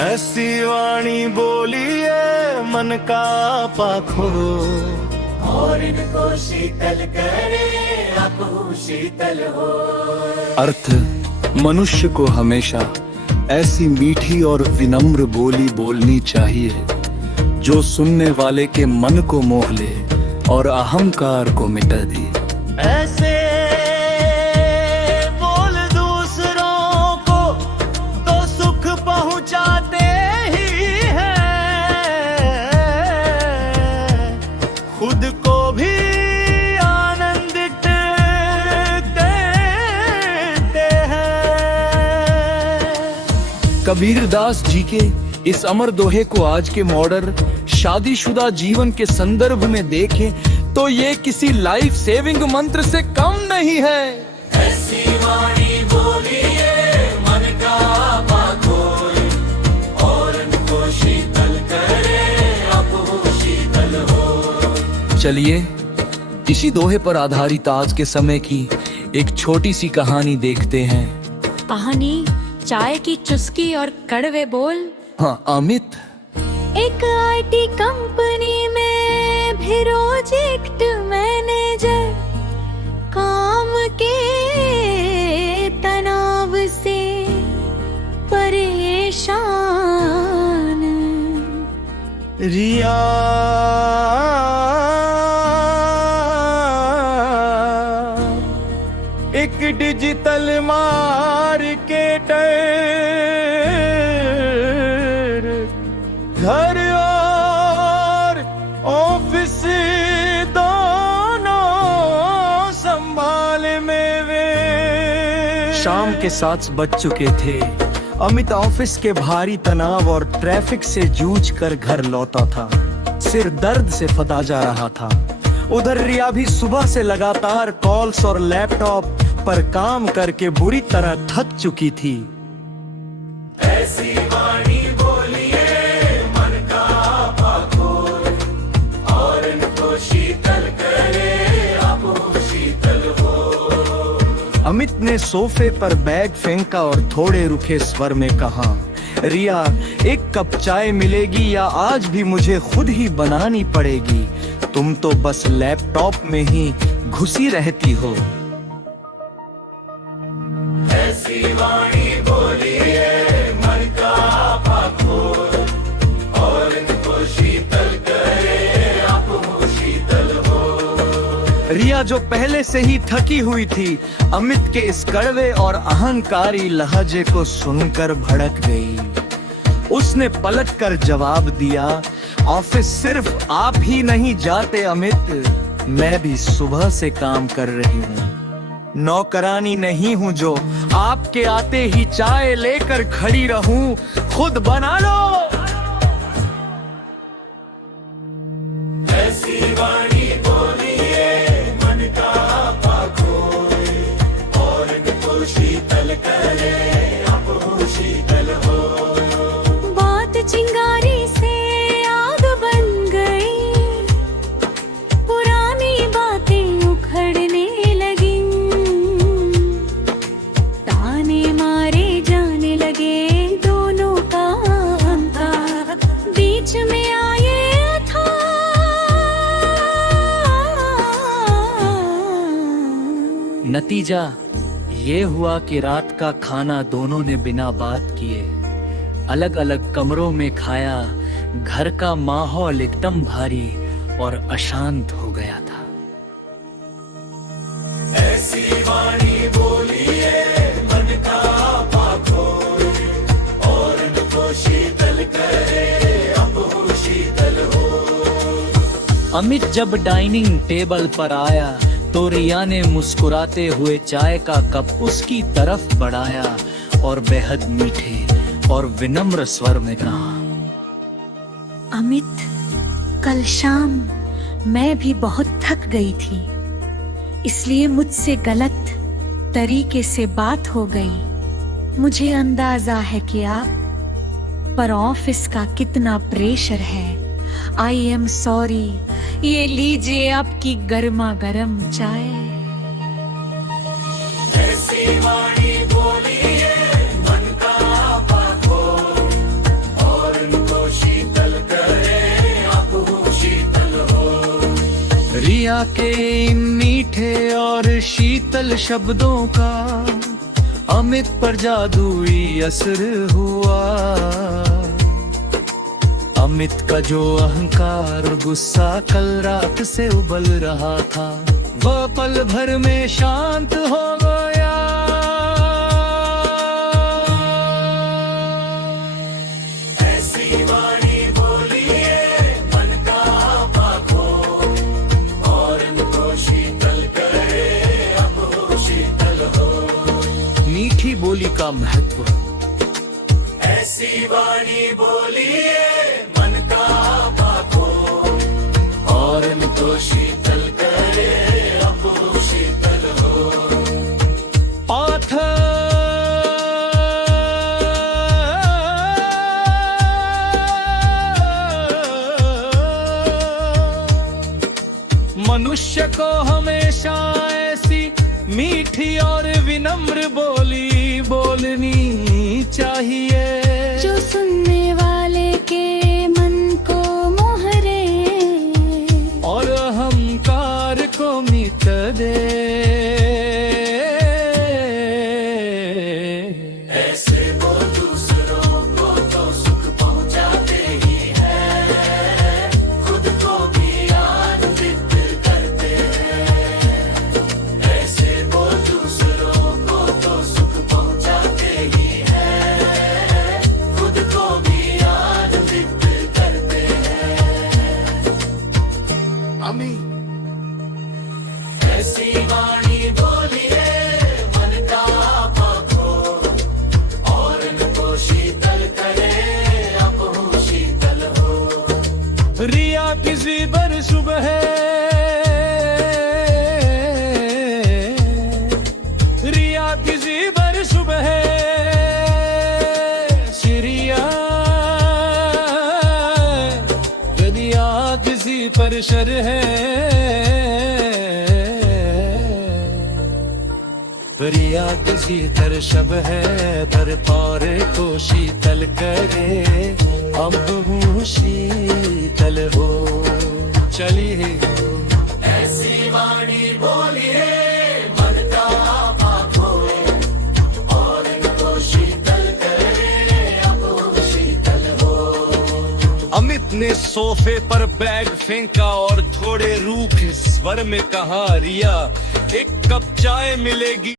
ऐसी वाणी बोलिए मन का पाखो, और इनको शीतल करे आपहु शीतल हो। अर्थ मनुष्य को हमेशा ऐसी मीठी और विनम्र बोली बोलनी चाहिए जो सुनने वाले के मन को मोह ले और अहंकार को मिटा दे। ऐसे बोल दूसरों को तो सुख पहुंचाते ही हैं, खुद को भी आनंदित देते हैं। कबीरदास जी के इस अमर दोहे को आज के मॉडर्न शादीशुदा जीवन के संदर्भ में देखें तो ये किसी लाइफ सेविंग मंत्र से कम नहीं है। ऐसी वाणी बोलिए मन का पाखोए, और इनको शीतल करे आपहु शीतल हो। चलिए इसी दोहे पर आधारित आज के समय की एक छोटी सी कहानी देखते हैं। कहानी चाय की चुस्की और कड़वे बोल। हाँ अमित। एक आईटी कंपनी में भी प्रोजेक्ट मैनेजर, काम के तनाव से परेशान। रिया एक डिजिटल मार्केटर, घर और ऑफिस दोनों संभाल में वे। शाम के 7 बज चुके थे। अमित ऑफिस के भारी तनाव और ट्रैफिक से जूझ कर घर लौटा था। सिर दर्द से फटा जा रहा था। उधर रिया भी सुबह से लगातार कॉल्स और लैपटॉप पर काम करके बुरी तरह थक चुकी थी। ऐसी वाणी बोलिए मन का पाखोए, और इनको शीतल करे आपहु शीतल हो। अमित ने सोफे पर बैग फेंका और थोड़े रुखे स्वर में कहा, रिया एक कप चाय मिलेगी या आज भी मुझे खुद ही बनानी पड़ेगी? तुम तो बस लैपटॉप में ही घुसी रहती हो। ऐसी वाणी बोलिए मन का पाखोए, और इनको शीतल करे आपहु शीतल हो। रिया जो पहले से ही थकी हुई थी, अमित के इस कड़वे और अहंकारी लहजे को सुनकर भड़क गई। उसने पलटकर जवाब दिया, ऑफिस सिर्फ आप ही नहीं जाते अमित, मैं भी सुबह से काम कर रही हूँ। नौकरानी नहीं हूँ जो आपके आते ही चाय लेकर खड़ी रहूं, खुद बना लो। ऐसी वाणी बोलिए मन का पाखोए, और इनको शीतल करे आपहु शीतल हो। बात चिंगारी से आग बन गई, पुरानी बातें उखड़ने लगी, ताने मारे जाने लगे दोनों का अहंकार बीच में आए था। नतीजा ये हुआ कि रात का खाना दोनों ने बिना बात किए अलग अलग कमरों में खाया। घर का माहौल एकदम भारी और अशांत हो गया था। ऐसी वाणी बोलिए मन का पाखोए, और इनको शीतल करे आपहु शीतल हो। अमित जब डाइनिंग टेबल पर आया तो रिया ने मुस्कुराते हुए चाय का कप उसकी तरफ बढ़ाया और बेहद मीठे और विनम्र स्वर में कहा, अमित, कल शाम मैं भी बहुत थक गई थी, इसलिए मुझसे गलत तरीके से बात हो गई। मुझे अंदाजा है कि आप पर ऑफिस का कितना प्रेशर है। I am sorry. ये लीजिए आपकी गर्मा गर्म चाय। ऐसी वाणी बोलिए मन का पाखोए, रिया के इन मीठे और शीतल शब्दों का अमित पर जादुई असर हुआ। अमित का जो अहंकार और गुस्सा कल रात से उबल रहा था, वह पल भर में शांत हो गया। ऐसी वाणी बोलिए मन का पाखो, और इनको शीतल करे अब हो शीतल हो। मीठी बोली का महत्व। ऐसी वाणी बोलिए मन का पाखो, और इनको शीतल करे अब हो शीतल हो। पाथर मनुष्य को हमेशा ऐसी मीठी और विनम्र बोली बोलनी चाहिए, जो सुनने वाले के मन को मोहरे और अहंकार को मिट दे। ऐसे वो दूसरों को तो सुख पहुंचाते ही हैं, खुद को भी आनंदित करते हैं। ऐसे वो दूसरों को तो सुख पहुंचाते ही हैं, खुद को भी आनंदित करते हैं। आमीन। ऐसी वाणी बोलिए मन का पाखो, और इनको शीतल करे अब हो शीतल हो। रिया किसी पर सुबह रिया किसी पर सुबह सिरिया, रिया किसी पर शर है। रिया किसी तर शब है, पर पारे को शीतल करे अब हूँ शीतल हो। चलिए ऐसी वाणी बोलिए मन का पाखो, और इनको शीतल करे अब हो शीतल हो। अमित ने सोफे पर बैग फेंका और थोड़े रूखे स्वर में कहा, रिया एक कप चाय मिलेगी।